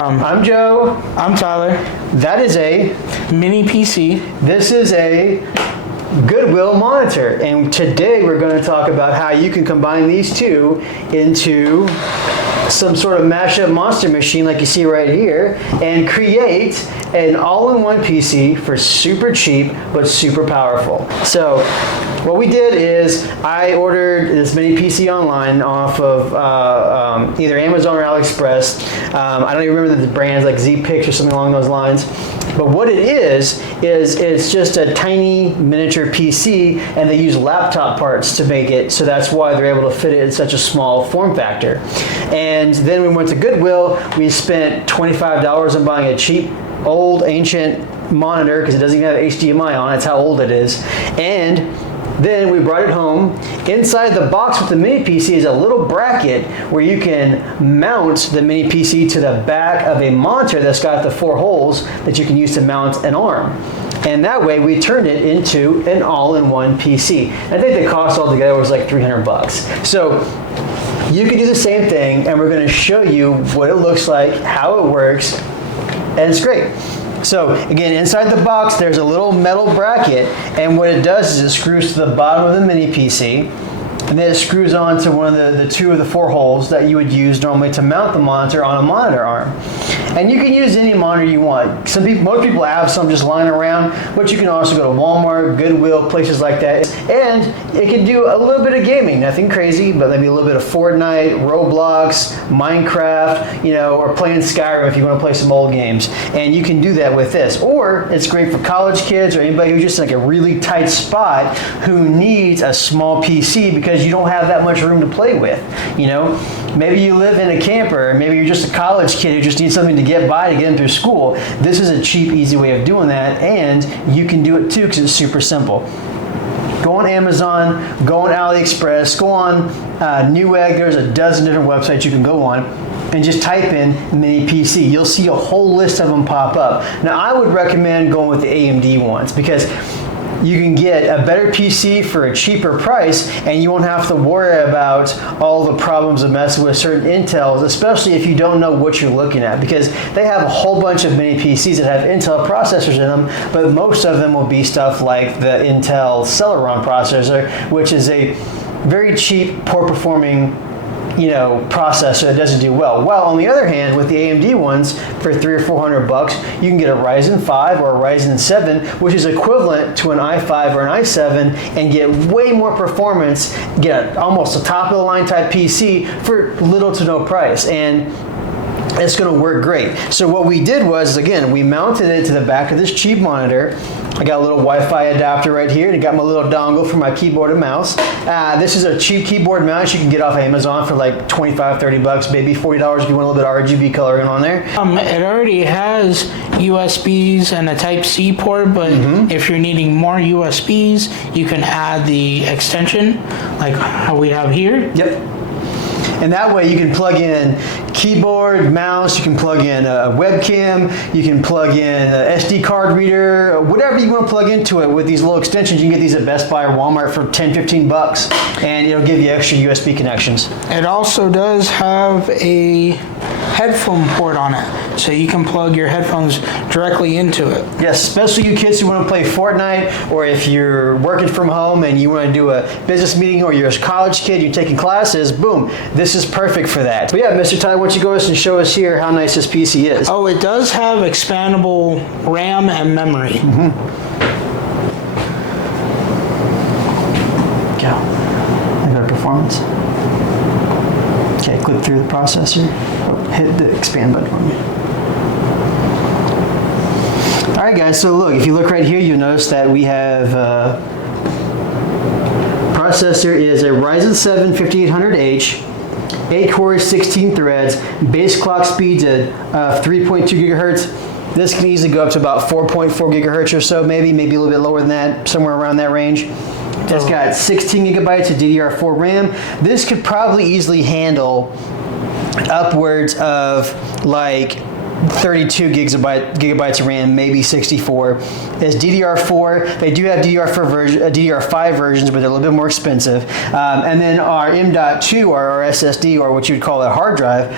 I'm Joe. I'm Tyler. That is a Mini PC. This is a Goodwill monitor, and today we're going to talk about how you can combine these two into some sort of mashup monster machine like you see right here and create an all-in-one PC for super cheap but super powerful. So what we did is I ordered this mini PC online off of either Amazon or AliExpress. I don't even remember the brands, like Z-Pix or something along those lines. But what it is it's just a tiny miniature PC, and they use laptop parts to make it, so that's why they're able to fit it in such a small form factor. And then we went to Goodwill. We spent $25 on buying a cheap, old, ancient monitor because it doesn't even have HDMI on. That's how old it is. And then we brought it home. Inside the box with the mini PC is a little bracket where you can mount the mini PC to the back of a monitor that's got the 4 holes that you can use to mount an arm. And that way we turned it into an all-in-one PC. I think the cost altogether was like $300. So you can do the same thing, and we're going to show you what it looks like, how it works, and it's great. So again, inside the box there's a little metal bracket, and what it does is it screws to the bottom of the mini PC, and then it screws on to one of the 2 of the 4 holes that you would use normally to mount the monitor on a monitor arm. And you can use any monitor you want. Most people have some just lying around, but you can also go to Walmart, Goodwill, places like that. And it can do a little bit of gaming, nothing crazy, but maybe a little bit of Fortnite, Roblox, Minecraft, or playing Skyrim if you want to play some old games. And you can do that with this. Or it's great for college kids or anybody who's just in like a really tight spot who needs a small PC because you don't have that much room to play with. Maybe you live in a camper, or maybe you're just a college kid who just needs something to get by to get them through school. This is a cheap, easy way of doing that, and you can do it too because it's super simple. Go on Amazon, go on AliExpress, go on Newegg. There's a dozen different websites you can go on, and just type in mini PC. You'll see a whole list of them pop up. Now, I would recommend going with the AMD ones because you can get a better PC for a cheaper price, and you won't have to worry about all the problems of messing with certain Intels, especially if you don't know what you're looking at, because they have a whole bunch of mini PCs that have Intel processors in them, but most of them will be stuff like the Intel Celeron processor, which is a very cheap, poor performing processor that doesn't do well. While on the other hand, with the AMD ones, for $300 or $400, you can get a Ryzen 5 or a Ryzen 7, which is equivalent to an i5 or an i7, and get way more performance, get almost a top-of-the-line type PC for little to no price. And it's going to work great. So what we did was, again, we mounted it to the back of this cheap monitor. I got a little Wi-Fi adapter right here, and I got my little dongle for my keyboard and mouse. This is a cheap keyboard and mouse you can get off Amazon for like $25, $30, maybe $40 if you want a little bit of RGB coloring on there. It already has USBs and a Type-C port, but if you're needing more USBs, you can add the extension, like how we have here. Yep. And that way you can plug in keyboard, mouse, you can plug in a webcam, you can plug in an SD card reader, whatever you want to plug into it with these little extensions. You can get these at Best Buy or Walmart for $10, $15, and it'll give you extra USB connections. It also does have a headphone port on it, so you can plug your headphones directly into it. Yes, especially you kids who want to play Fortnite, or if you're working from home and you want to do a business meeting, or you're a college kid, you're taking classes, boom, this is perfect for that. But yeah, Mr. Ty, why don't you go and show us here how nice this PC is. Oh, it does have expandable RAM and memory. Go. I got performance. Okay, click through the processor. Hit the expand button for me. All right, guys, so look, if you look right here, you'll notice that we have processor is a Ryzen 7 5800H, 8 cores, 16 threads, base clock speeds at 3.2 gigahertz. This can easily go up to about 4.4 gigahertz or so, maybe a little bit lower than that, somewhere around that range. It's got 16 gigabytes of DDR4 RAM. This could probably easily handle upwards of like 32 gigabytes of RAM, maybe 64. It's DDR4. They do have DDR5 versions, but they're a little bit more expensive. And then our M.2, or our SSD, or what you'd call a hard drive,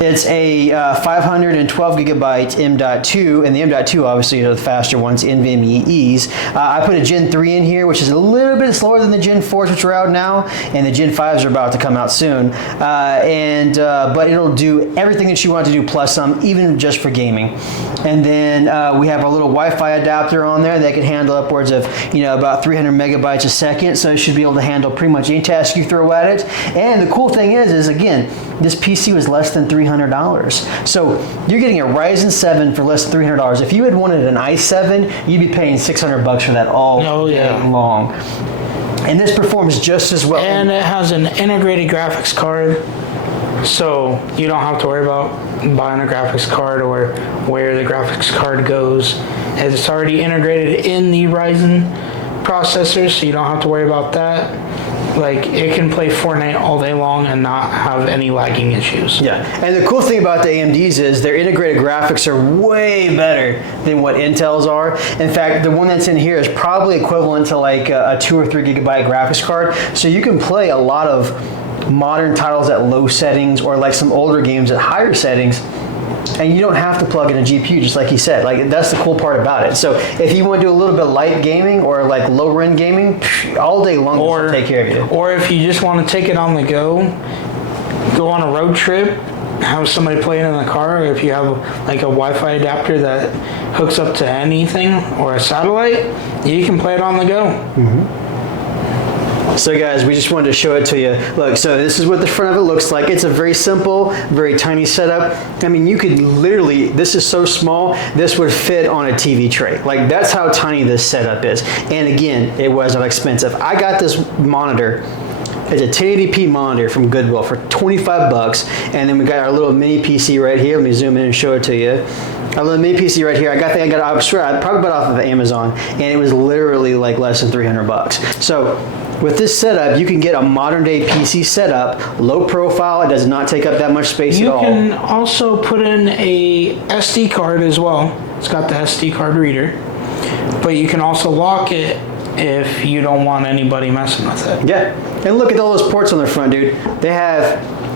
It's a 512 gigabyte M.2, and the M.2 obviously are the faster ones, NVMe-E's. I put a Gen 3 in here, which is a little bit slower than the Gen 4s, which are out now, and the Gen 5s are about to come out soon. But it'll do everything that you want to do plus some, even just for gaming. And then we have a little Wi-Fi adapter on there that can handle upwards of about 300 megabytes a second, so it should be able to handle pretty much any task you throw at it. And the cool thing is again, this PC was less than $300. So you're getting a Ryzen 7 for less than $300. If you had wanted an i7, you'd be paying $600 for that all day long. And this performs just as well. And it has an integrated graphics card, so you don't have to worry about buying a graphics card or where the graphics card goes. It's already integrated in the Ryzen processor, so you don't have to worry about that. Like, it can play Fortnite all day long and not have any lagging issues. Yeah, and the cool thing about the AMDs is their integrated graphics are way better than what Intel's are. In fact, the one that's in here is probably equivalent to like a 2 or 3 gigabyte graphics card. So you can play a lot of modern titles at low settings or like some older games at higher settings. And you don't have to plug in a GPU, just like he said. Like, that's the cool part about it. So if you want to do a little bit of light gaming or like low-end gaming, all day long, will take care of you. Or if you just want to take it on the go on a road trip, have somebody play it in the car, or if you have like a Wi-Fi adapter that hooks up to anything or a satellite, you can play it on the go. Mm-hmm. So guys, we just wanted to show it to you. Look, so this is what the front of it looks like. It's a very simple, very tiny setup. I mean, you could literally, this is so small, this would fit on a TV tray. Like, that's how tiny this setup is. And again, it wasn't expensive. I got this monitor. It's a 1080p monitor from Goodwill for $25, and then we got our little mini PC right here. Let me zoom in and show it to you. Our little mini PC right here. I swear, I probably bought it off of Amazon, and it was literally like less than $300. So with this setup, you can get a modern day PC setup, low profile. It does not take up that much space at all. You can also put in a SD card as well. It's got the SD card reader, but you can also lock it if you don't want anybody messing with it. Yeah, and look at all those ports on the front, dude.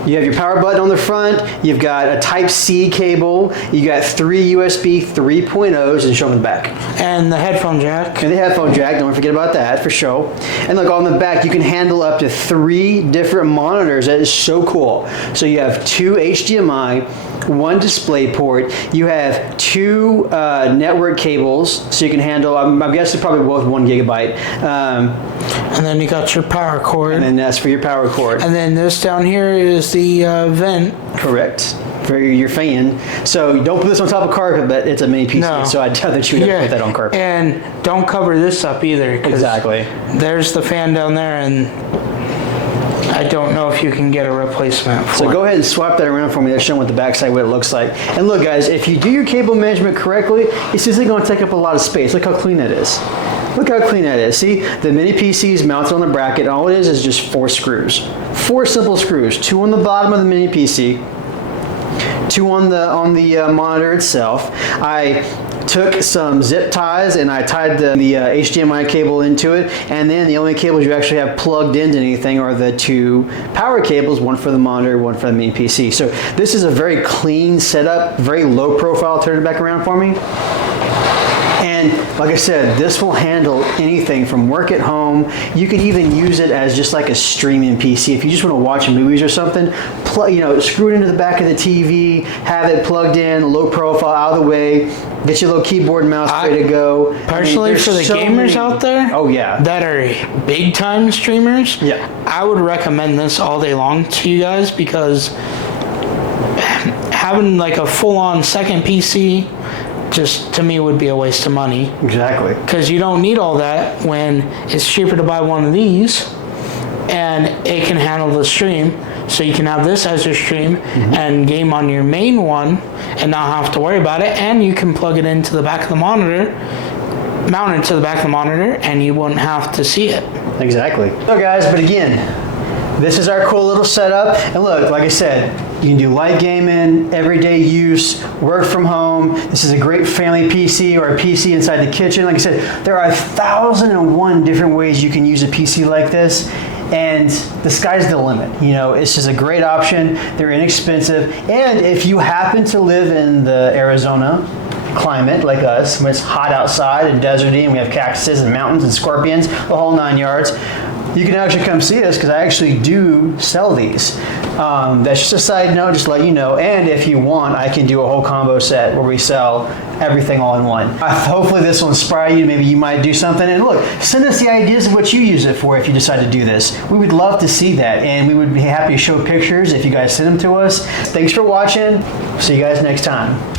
You have your power button on the front, you've got a Type-C cable, you got 3 USB 3.0s, and show them the back. And the headphone jack. And the headphone jack, don't forget about that, for sure. And look, on the back, you can handle up to 3 different monitors. That is so cool. So you have 2 HDMI, 1 display port, you have 2 network cables, so you can handle, I'm guessing probably both 1 gigabyte. And then you got your power cord. And then that's for your power cord. And then this down here is the vent. Correct. For your fan. So don't put this on top of carpet, but it's a mini PC, so I doubt that you would ever put that on carpet. And don't cover this up either. Exactly. There's the fan down there, and I don't know if you can get a replacement for So go ahead and swap that around for me. Let's show them what the backside what it looks like. And look, guys, if you do your cable management correctly, it's just going to take up a lot of space. Look how clean that is. Look how clean that is. See, the mini PC is mounted on the bracket, and all it is just 4 screws. 4 simple screws. 2 on the bottom of the mini PC, 2 on the monitor itself. I took some zip ties and I tied the HDMI cable into it, and then the only cables you actually have plugged into anything are the 2 power cables, one for the monitor, one for the mini PC. So this is a very clean setup, very low profile. Turn it back around for me. And like I said, this will handle anything from work at home. You can even use it as just like a streaming PC. If you just want to watch movies or something, screw it into the back of the TV, have it plugged in, low profile, out of the way, get your little keyboard and mouse ready to go. Personally, for the gamers out there that are big time streamers, I would recommend this all day long to you guys, because having like a full on second PC just to me would be a waste of money. Exactly. Because you don't need all that when it's cheaper to buy one of these and it can handle the stream. So you can have this as your stream and game on your main one and not have to worry about it. And you can plug it into the back of the monitor, mount it to the back of the monitor, and you wouldn't have to see it. Exactly. So guys, but again, this is our cool little setup. And look, like I said, you can do light gaming, everyday use, work from home. This is a great family PC or a PC inside the kitchen. Like I said, there are 1,001 different ways you can use a PC like this. and the sky's the limit. You know, it's just a great option. They're inexpensive, and if you happen to live in the Arizona climate like us, when it's hot outside and deserty and we have cactuses and mountains and scorpions, the whole 9 yards, you can actually come see us because I actually do sell these. That's just a side note, just to let you know. And if you want, I can do a whole combo set where we sell everything all in one. Hopefully this will inspire you. Maybe you might do something. And look, send us the ideas of what you use it for if you decide to do this. We would love to see that, and we would be happy to show pictures if you guys send them to us. Thanks for watching. See you guys next time.